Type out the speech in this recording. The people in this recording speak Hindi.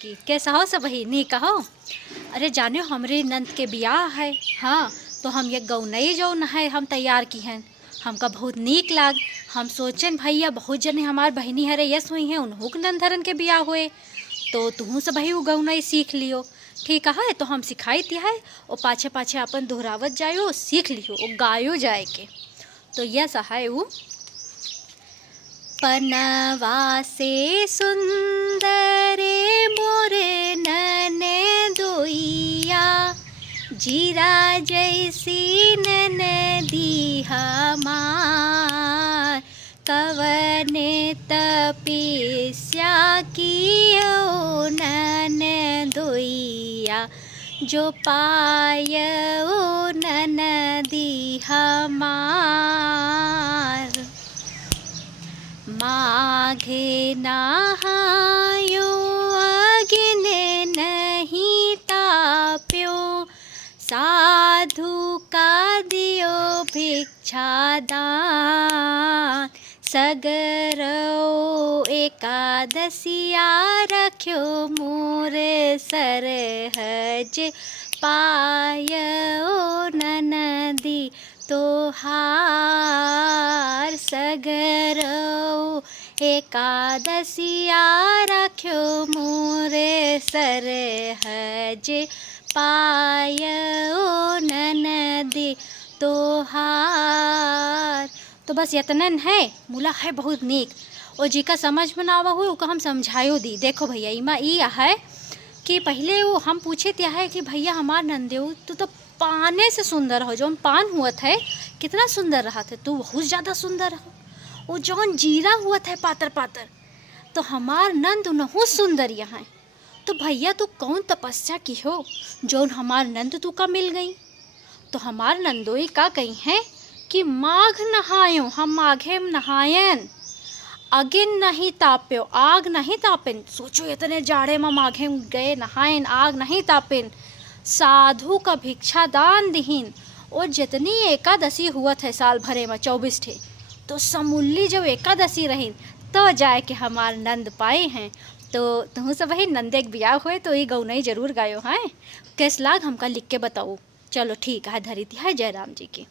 की कैसा हो सब ही नी कहो। अरे जाने हमरे नंद के बियाह है। हाँ, तो हम ये गौनई जौन है हम तैयार की हैं, हमका बहुत नीक लाग। हम सोचन भैया बहुत जने हमार बहनी हरे यस हुई हैं, उन्हों के नंदरन के बियाह हुए, तो तुहू सब भाई वो गौनई सीख लियो। ठीक है, तो हम सिखाई दिया है और पाछे पाछे अपन दोहरावत जायो, सीख लियो और गायो जाए के। तो यस है वो पनवा से सुंदरे मोरे नने दोइया, जीरा जैसी ननदी हमार, कवने तपस्या कियो नन दोइया, जो पायो ननदी हमार। माघे नहायो अगिन नहीं ताप्यो, साधु का दियो भिक्षा दान, सगरो एकादशिया रख्यो मोर सरहज, पायो ननदी तोहार, सगरो एकादशिया रख्यो मोरे सरहज, पायो ननदी तोहार। तो बस यतनन है, मुला है बहुत नीक और जी का समझ में ना आवा हुई उसका हम समझायो दी। देखो भैया इमा ई है कि पहले वो हम पूछे त्या है कि भैया हमार नंदेव तो पाने से सुंदर हो, जो पान हुआ था कितना सुंदर रहा था, तू बहुत ज़्यादा सुंदर हो। वो जौन जीरा हुआ था पातर पातर, तो हमार नंद नहु सुंदर यहाँ। तो भैया तू कौन तपस्या की हो जौन हमार नंद तू का मिल गई। तो हमार नंदोई का कही है कि माघ नहायो, हम माघे में नहायन, अगिन नहीं ताप्यो, आग नहीं तापिन। सोचो इतने जाड़े में माघे में गए नहायन, आग नहीं तापिन, साधु का भिक्षा दान दिहीन। और जितनी एकादशी हुआ थे साल भरे में 24 थे, तो समूली जब एकादशी रही तो जाए के हमार नंद पाए हैं। तो तुम सब वही नंदे के बियाह हुए तो ये गौनई जरूर गायो हैं। कैस लाग हमका लिख के बताओ। चलो ठीक है, धरी थी है जय राम जी की।